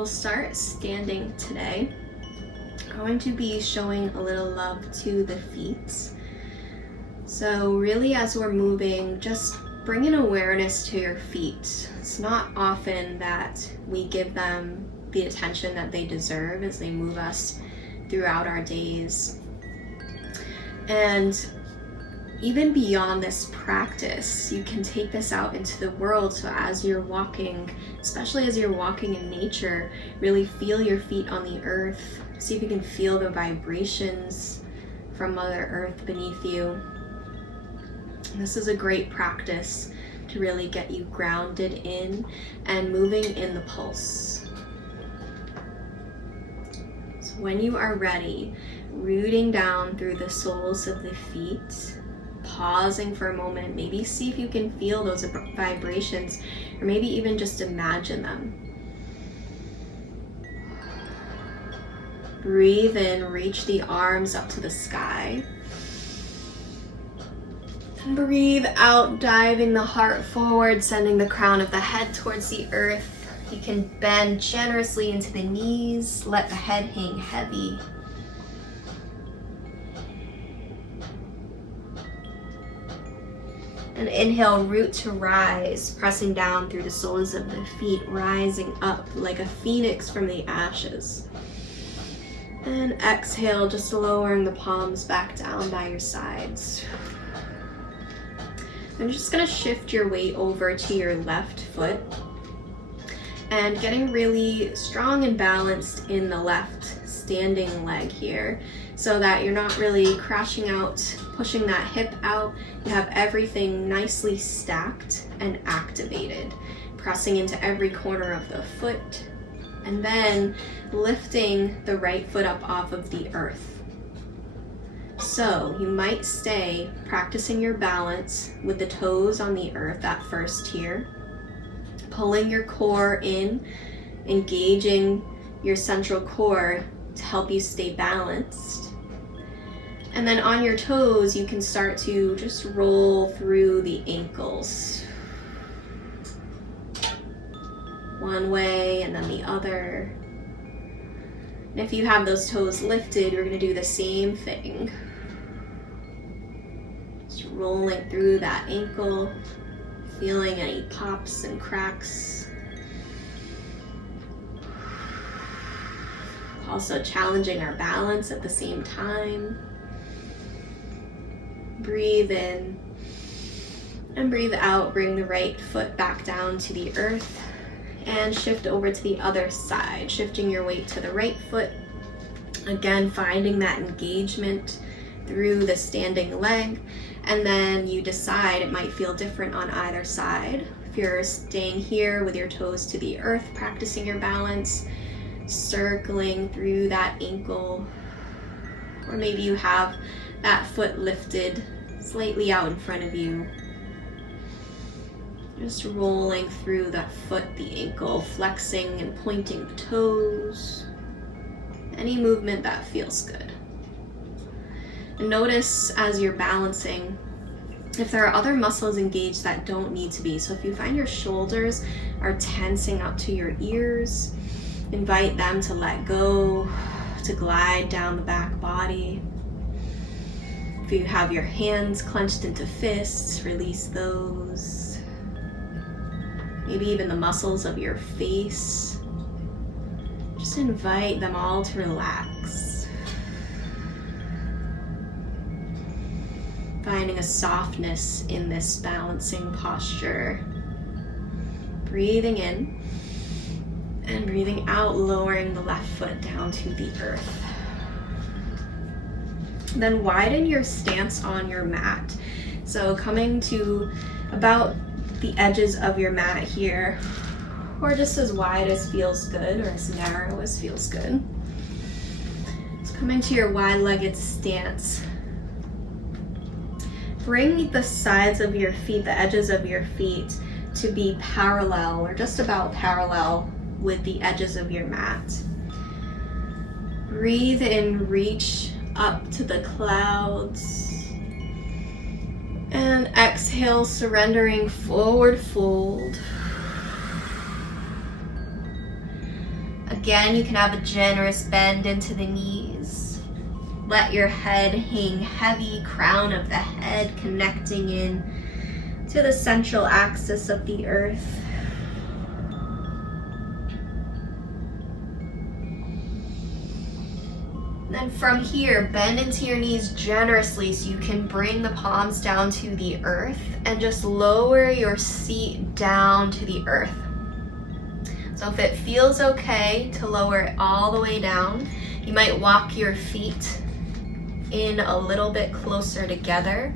We'll start standing today. I'm going to be showing a little love to the feet. So really, as we're moving, just bring an awareness to your feet. It's not often that we give them the attention that they deserve as they move us throughout our days. And even beyond this practice, you can take this out into the world. So as you're walking, especially as you're walking in nature, really feel your feet on the earth. See if you can feel the vibrations from Mother Earth beneath you. This is a great practice to really get you grounded in and moving in the pulse. So when you are ready, rooting down through the soles of the feet, pausing for a moment, maybe see if you can feel those vibrations, or maybe even just imagine them. Breathe in, reach the arms up to the sky. And breathe out, diving the heart forward, sending the crown of the head towards the earth. You can bend generously into the knees, let the head hang heavy. And inhale, root to rise, pressing down through the soles of the feet, rising up like a phoenix from the ashes. And exhale, just lowering the palms back down by your sides. I'm just gonna shift your weight over to your left foot and getting really strong and balanced in the left standing leg here, so that you're not really crashing out, pushing that hip out. You have everything nicely stacked and activated, pressing into every corner of the foot, and then lifting the right foot up off of the earth. So you might stay practicing your balance with the toes on the earth at first here, pulling your core in, engaging your central core to help you stay balanced. And then on your toes, you can start to just roll through the ankles. One way and then the other. And if you have those toes lifted, you're going to do the same thing. Just rolling through that ankle, feeling any pops and cracks. Also challenging our balance at the same time. Breathe in and breathe out. Bring the right foot back down to the earth and shift over to the other side, shifting your weight to the right foot. Again, finding that engagement through the standing leg, and then you decide it might feel different on either side. If you're staying here with your toes to the earth, practicing your balance, circling through that ankle, or maybe you have that foot lifted slightly out in front of you. Just rolling through that foot, the ankle, flexing and pointing the toes. Any movement that feels good. And notice as you're balancing, if there are other muscles engaged that don't need to be. So if you find your shoulders are tensing up to your ears, invite them to let go, to glide down the back body. If you have your hands clenched into fists, release those. Maybe even the muscles of your face. Just invite them all to relax. Finding a softness in this balancing posture. Breathing in and breathing out, lowering the left foot down to the earth. Then widen your stance on your mat. So coming to about the edges of your mat here, or just as wide as feels good, or as narrow as feels good. So coming to your wide-legged stance. Bring the sides of your feet, the edges of your feet, to be parallel, or just about parallel with the edges of your mat. Breathe in, reach up to the clouds. And exhale, surrendering, forward fold. Again, you can have a generous bend into the knees. Let your head hang heavy, crown of the head connecting in to the central axis of the earth. Then from here, bend into your knees generously so you can bring the palms down to the earth and just lower your seat down to the earth. So if it feels okay to lower it all the way down, you might walk your feet in a little bit closer together,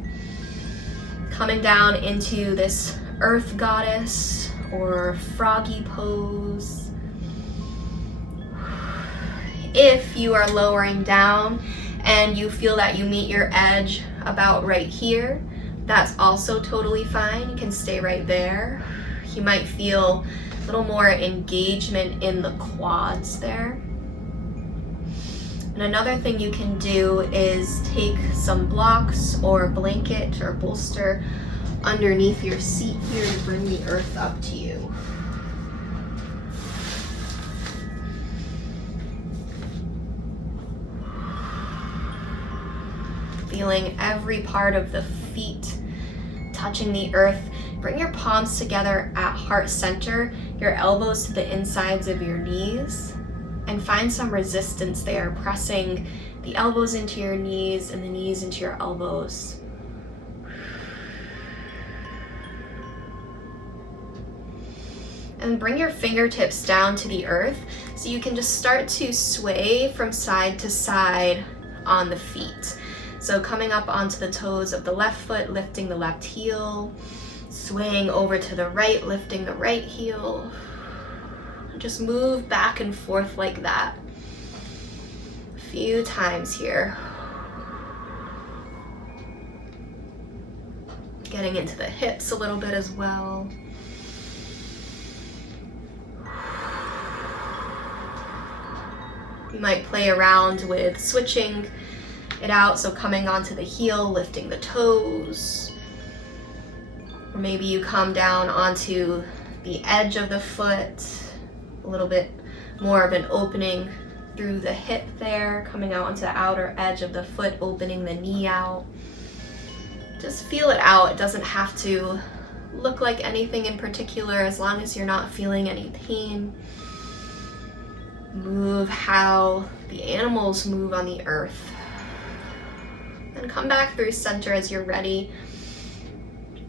coming down into this earth goddess or froggy pose. If you are lowering down and you feel that you meet your edge about right here, that's also totally fine. You can stay right there. You might feel a little more engagement in the quads there. And another thing you can do is take some blocks or blanket or bolster underneath your seat here to bring the earth up to you. Feeling every part of the feet touching the earth. Bring your palms together at heart center, your elbows to the insides of your knees, and find some resistance there, pressing the elbows into your knees and the knees into your elbows. And bring your fingertips down to the earth so you can just start to sway from side to side on the feet. So coming up onto the toes of the left foot, lifting the left heel, swaying over to the right, lifting the right heel. Just move back and forth like that a few times here. Getting into the hips a little bit as well. You might play around with switching it out, so coming onto the heel, lifting the toes. Or maybe you come down onto the edge of the foot, a little bit more of an opening through the hip there, coming out onto the outer edge of the foot, opening the knee out. Just feel it out. It doesn't have to look like anything in particular as long as you're not feeling any pain. Move how the animals move on the earth. And come back through center as you're ready.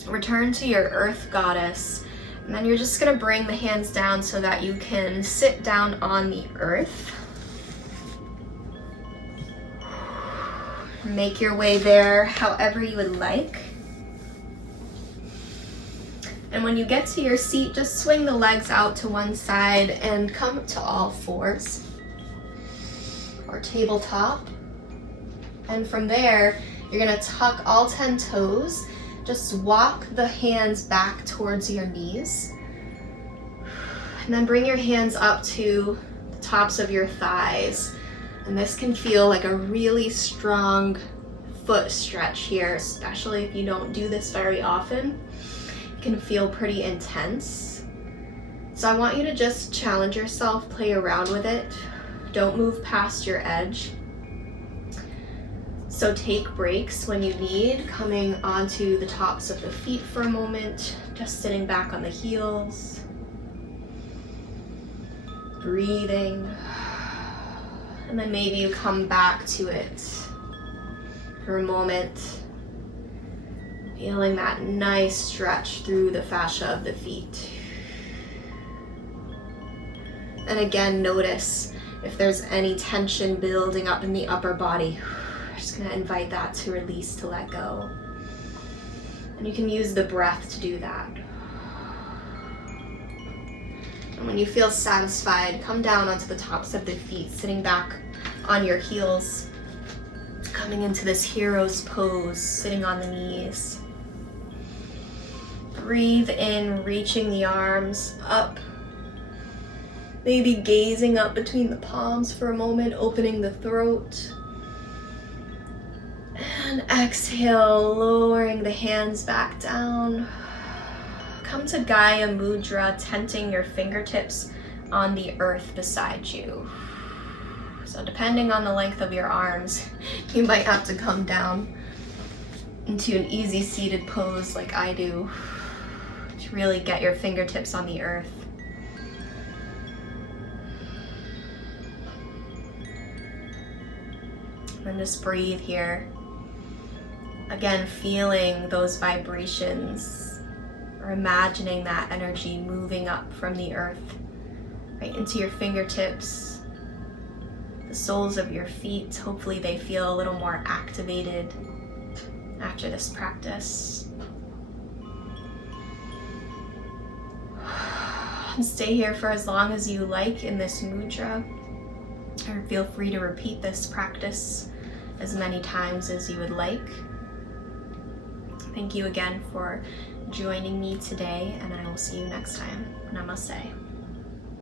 Return to your earth goddess. And then you're just gonna bring the hands down so that you can sit down on the earth. Make your way there however you would like. And when you get to your seat, just swing the legs out to one side and come to all fours or tabletop. And from there, you're gonna tuck all 10 toes. Just walk the hands back towards your knees. And then bring your hands up to the tops of your thighs. And this can feel like a really strong foot stretch here, especially if you don't do this very often. It can feel pretty intense. So I want you to just challenge yourself, play around with it. Don't move past your edge. So take breaks when you need, coming onto the tops of the feet for a moment, just sitting back on the heels. Breathing. And then maybe you come back to it for a moment, feeling that nice stretch through the fascia of the feet. And again, notice if there's any tension building up in the upper body. Just gonna invite that to release, to let go. And you can use the breath to do that. And when you feel satisfied, come down onto the tops of the feet, sitting back on your heels, coming into this hero's pose, sitting on the knees. Breathe in, reaching the arms up. Maybe gazing up between the palms for a moment, opening the throat. And exhale, lowering the hands back down. Come to Gaya Mudra, tenting your fingertips on the earth beside you. So depending on the length of your arms, you might have to come down into an easy seated pose like I do to really get your fingertips on the earth. And just breathe here. Again, feeling those vibrations, or imagining that energy moving up from the earth right into your fingertips, the soles of your feet. Hopefully they feel a little more activated after this practice. And stay here for as long as you like in this mudra, or feel free to repeat this practice as many times as you would like. Thank you again for joining me today, and I will see you next time. Namaste.